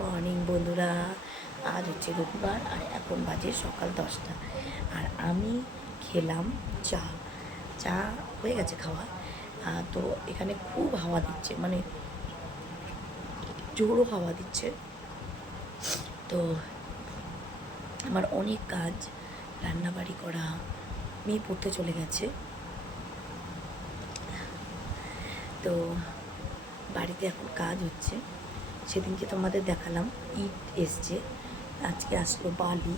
Morning বন্ধুরা, আজ হচ্ছে রবিবার আর এখন বাজে সকাল 10টা। আর আমি খেলাম চা। চা হয়ে গেছে খাওয়া। তো এখানে খুব হাওয়া দিচ্ছে, মানে জোরও হাওয়া দিচ্ছে। তো আমার অনেক কাজ, রান্নাবাড়ি করা, মেয়ে পড়তে চলে গেছে। তো বাড়িতে এখন কাজ হচ্ছে। সেদিনকে তোমাদের দেখালাম ইট এসছে, আজকে আসলো বালি।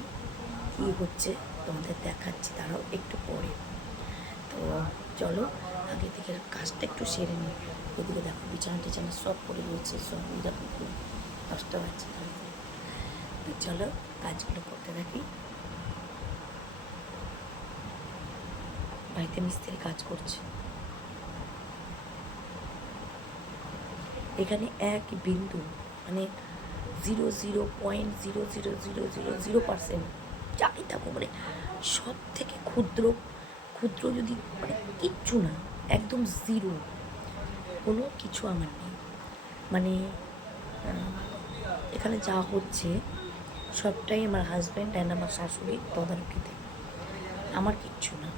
কী হচ্ছে তোমাদের দেখাচ্ছি, তারাও একটু পরে। তো চলো আগে থেকে কাজটা একটু সেরে নিই। এদিকে দেখো বিছানা টিছানা সব পড়ে রয়েছে, সব এরকম 10টা বাজছে। তো চলো কাজগুলো করতে থাকি। বাড়িতে মিস্ত্রি কাজ করছে। এখানে এক বিন্দু, মানে 0.000000% যাই থাকুক, মানে সব থেকে ক্ষুদ্র ক্ষুদ্র যদি, মানে কিচ্ছু না, একদম জিরো, কোনো কিছু আমার নেই। মানে এখানে যা হচ্ছে সবটাই আমার হাজব্যান্ড অ্যান্ড আমার শাশুড়ির তদারকিতে, আমার কিচ্ছু না।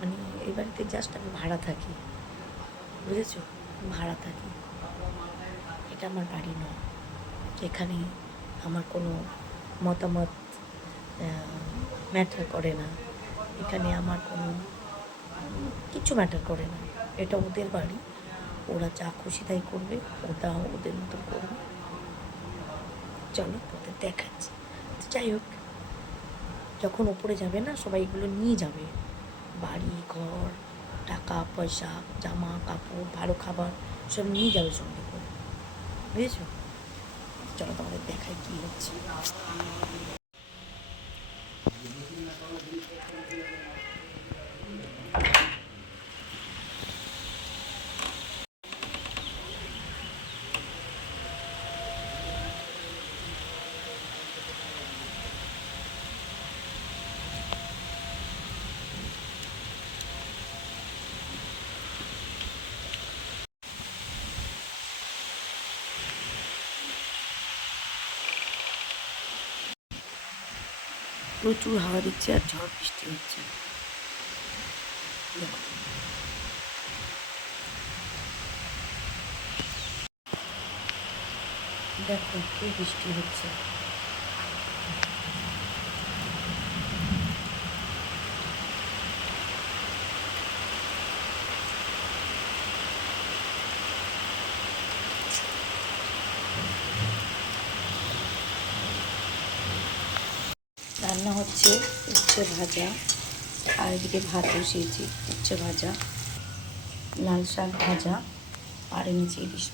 মানে এই বাড়িতে জাস্ট আমি ভাড়া থাকি, বুঝেছো? ভাড়া থাকি, এটা আমার বাড়ি নয়। এখানে আমার কোনো মতামত ম্যাটার করে না। এখানে আমার কোনো কিছু ম্যাটার করে না। এটা ওদের বাড়ি, ওরা যা খুশি তাই করবে, ওটা ওদের মতো করবে। চলো তোদের দেখাচ্ছি। যাই হোক, যখন ওপরে যাবে না সবাই এগুলো নিয়ে যাবে, বাড়ি ঘর, টাকা পয়সা, জামা কাপড়, ভালো খাবার সব নিয়ে যাবে সঙ্গে করে, বুঝেছো? চলো তোমাদের দেখায় কী হচ্ছে। প্রচুর হাওয়া দিচ্ছে আর ঝড় বৃষ্টি হচ্ছে। দেখো দেখো কি বৃষ্টি হচ্ছে। রান্না হচ্ছে উচ্ছে ভাজা, আর এদিকে ভাত বসিয়েছি। উচ্ছে ভাজা, লাল শাক ভাজা, আর এনেছি ইলিশ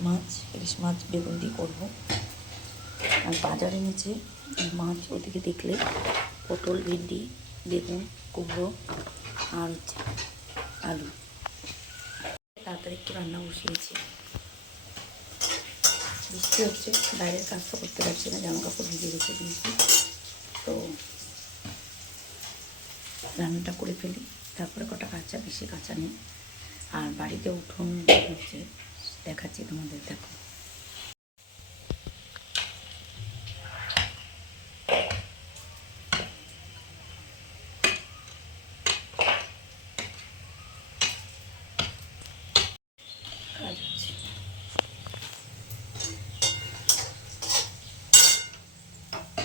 মাছ বেগুন দিয়ে করবো। আর বাজারে এনেছে মাছ, ওদিকে দেখলে পটল, ভেন্ডি, বেগুন, কুমড়ো, আর হচ্ছে আলু। তাড়াতাড়ি একটু রান্না বসিয়েছি। বৃষ্টি হচ্ছে, বাইরের কাজ তো করতে পারছি না, জামা কাপড় ভিজে রেখে দিয়েছি। তো রান্নাটা করে ফেলি, তারপরে কটা কাঁচা, বেশি কাঁচা নেই। আর বাড়িতে উঠোন হচ্ছে, দেখাচ্ছি তোমাদের, দেখো। কাজ হচ্ছে,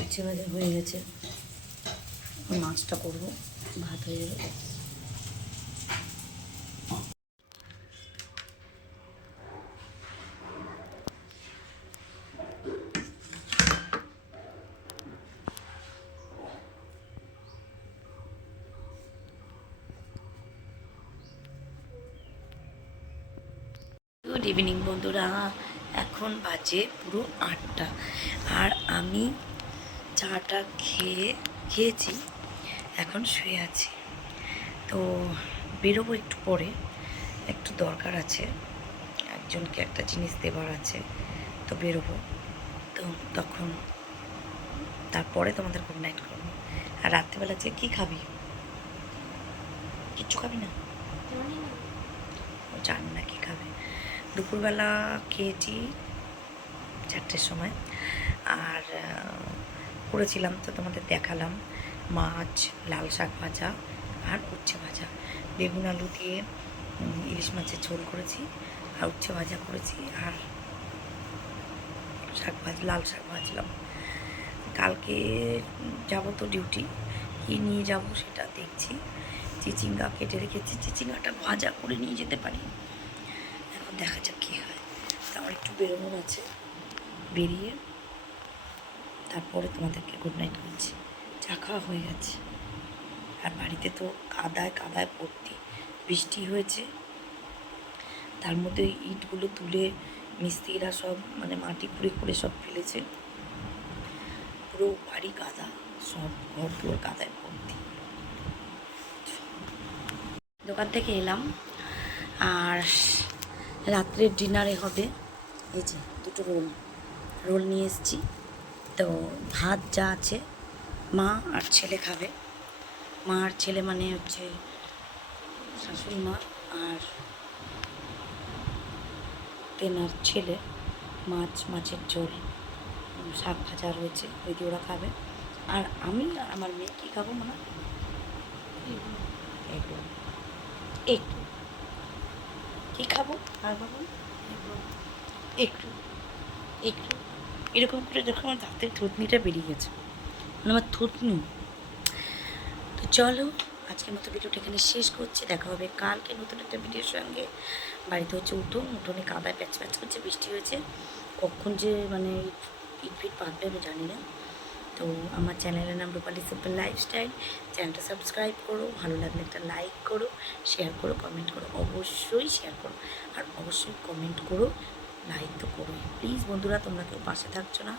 উচ্ছে ভাজা হয়ে গেছে, মাছটা করবো, ভাত হয়ে যাবে। গুড ইভিনিং বন্ধুরা, এখন বাজে পুরো 8টা। আর আমি চাটা খেয়েছি, এখন শুয়ে আছি। তো বেরোবো একটু পরে, একটু দরকার আছে, একজনকে একটা জিনিস দেবার আছে, তো বেরোবো। তো তখন তারপরে তোমাদের গুড নাইট করবো। আর রাত্রিবেলা যে কী খাবি? কিচ্ছু খাবি না? ও জানি না কী খাবে। দুপুরবেলা খেয়েছি 4টের সময়, আর করেছিলাম তো তোমাদের দেখালাম, মাছ, লাল শাক ভাজা আর উচ্ছে ভাজা, বেগুন আলু দিয়ে ইলিশ মাছের ঝোল করেছি, আর উচ্ছে ভাজা করেছি, আর লাল শাক ভাজলাম। কালকে যাব তো ডিউটি, কী নিয়ে যাব সেটা দেখছি। চিচিঙ্গা কেটে রেখেছি, চিচিঙ্গাটা ভাজা করে নিয়ে যেতে পারি, এখন দেখা যাক কী হয়। আমার একটু বেরোনোর আছে, বেরিয়ে তারপরে তোমাদেরকে গুড নাইট বলছি। চা খাওয়া হয়ে গেছে, আর বাড়িতে তো কাদায় কাদায় ভর্তি, বৃষ্টি হয়েছে, তার মধ্যে ইটগুলো তুলে মিস্ত্রিরা সব মানে মাটি খুঁড়ে খুঁড়ে সব ফেলেছে, পুরো বাড়ি কাদা, সব ঘরগুলোর কাদায় ভর্তি। দোকান থেকে এলাম, আর রাত্রের ডিনারে হবে এই যে দুটো রোল নিয়ে এসেছি। তো ভাত যা আছে মা আর ছেলে খাবে, মা আর ছেলে মানে হচ্ছে শাশুড়ি মা আর তেনার ছেলে, মাছের ঝোল, শাক ভাজা রয়েছে, ওই দিয়ে ওরা খাবে। আর আমি আর আমার মেয়ে কী খাবো মা? একটু একটু কী খাবো আর বাবু? একটু একটু এরকম করে দেখো আমার দাঁতের থুতনিটা বেরিয়ে গেছে, মানে আমার থুতনি। তো চলো আজকের মতো ভিডিওটা এখানে শেষ করছি, দেখা হবে কালকে নতুন একটা ভিডিওর সঙ্গে। বাড়িতে হচ্ছে উঠোনে কাদায় প্যাচ প্যাচ করছে, বৃষ্টি হয়েছে, কখন যে মানে ইট ফিট পাতবে আমি জানি না। তো আমার চ্যানেলের নাম রূপালী সিম্পল লাইফস্টাইল, চ্যানেলটা সাবস্ক্রাইব করো, ভালো লাগলে একটা লাইক করো, শেয়ার করো, কমেন্ট করো, অবশ্যই শেয়ার করো, আর অবশ্যই কমেন্ট করো, লাইক তো করো প্লিজ। বন্ধুরা তোমরা কেউ পাশে থাকছো না,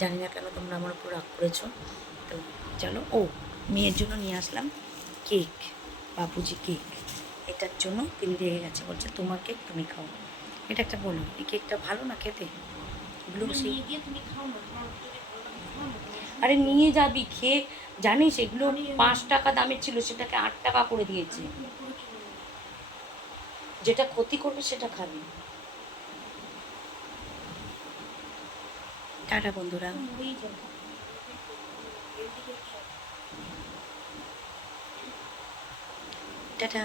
জানি না কেন তোমরা আমার উপর রাগ করেছো। তো চলো, মেয়ের জন্য নিয়ে আসলাম কেক, বাপুজি কেক, এটার জন্য তিনি রেগে গেছে, বলছে তোমার কেক তুমি খাও। এটা একটা বলো, এই কেকটা ভালো না খেতে? এগুলো আরে নিয়ে যাবি, খেয়ে জানিস এগুলো 5 টাকা দামের ছিল, সেটাকে 8 টাকা করে দিয়েছে। যেটা ক্ষতি করবে সেটা খাবি। টাটা বন্ধুরা, টাটা।